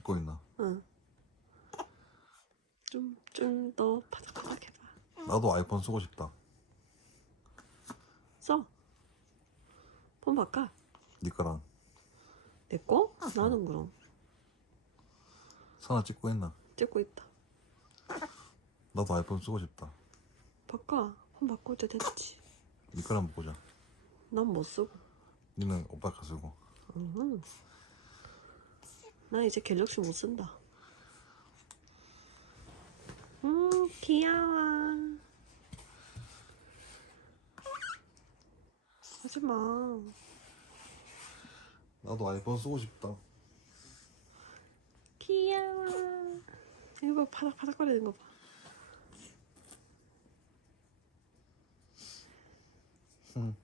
찍고 있나? 응. 좀, 좀 더 바삭바삭 해봐. 나도 아이폰 쓰고 싶다. 써. 폰 바꿔. 니 거랑 내 거? 나는 그럼. 선아 찍고 있나? 찍고 있다. 나도 아이폰 쓰고 싶다. 바꿔. 폰 바꿀 때 됐지. 니 거랑 보자. 난 못 쓰고. 니는 오빠 거 쓰고. 응. 나 이제 갤럭시 못 쓴다. 음, 귀여워. 하지 마. 나도 아이폰 쓰고 싶다. 귀여워. 이거 봐, 바삭바삭거리는 거 봐. 응.